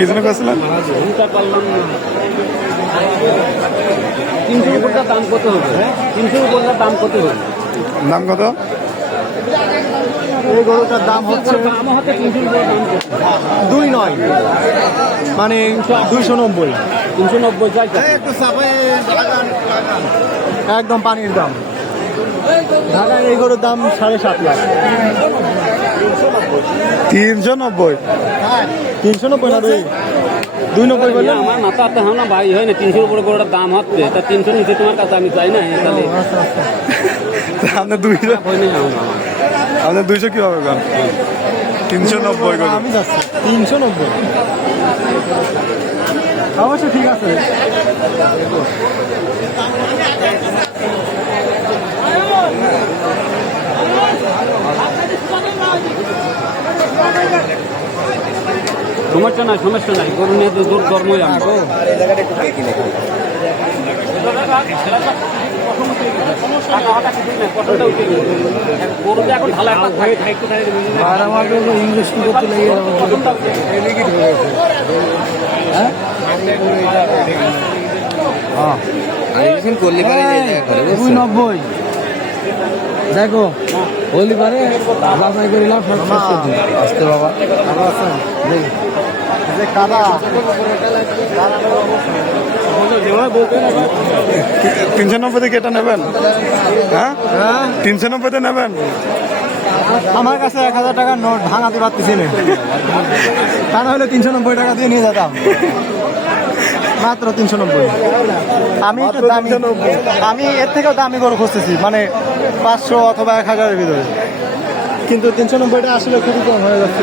কি জন্য উপরটা দাম কত হবে? তিনশোর উপরটা দাম কত হবে? দাম কত? এই গরুটার দাম হচ্ছে দুই নয়। মানে দুইশো নব্বই। তিনশো নব্বই একদম পানির দাম। ঢাকার এই গরুর দাম সাড়ে সাত লাখ। তিনশো নব্বই। তিনশো নব্বই না দুই দুই নব্বই বললেন আমার মাথা হাতে হয় না ভাই হয় না তিনশোর উপরে করে দাম হচ্ছে। তা তিনশো নিচে তোমার কাছে আমি চাই না তাহলে। আচ্ছা আচ্ছা। আপনার দুইশো হয় না আপনার দুইশো কীভাবে কম তিনশো নব্বই করে আমি যাচ্ছি। তিনশো নব্বই। অবশ্য ঠিক আছে। সমস্যা নাই সমস্যা নাই। গরু নিয়ে তো দূর ধর্মই আমি। গরুটা এখন ভালো একটা থাকে খাইতে খাইতে আর আমার ইংলিশ করতে লেগে নব্বই। দেখো হলি পারে বাসাই করিলাম আসতে বাবা। ভালো আছেন? তিনশো নব্বই থেকে এটা নেবেন? হ্যাঁ? হ্যাঁ। তিনশো নব্বইতে নেবেন? আমার কাছে এক হাজার টাকার নোট ভাঙাতে পারতেছি না। তা হলে তিনশো নব্বই টাকা দিয়ে নিয়ে যেতাম। মাত্র তিনশো নব্বই। আমি একটু দামি আমি এর থেকেও দামি গরু খুঁজতেছি মানে পাঁচশো অথবা এক হাজারের ভিতরে। কিন্তু তিনশো নব্বইটা আসলে খুবই কম হয়ে যাচ্ছে।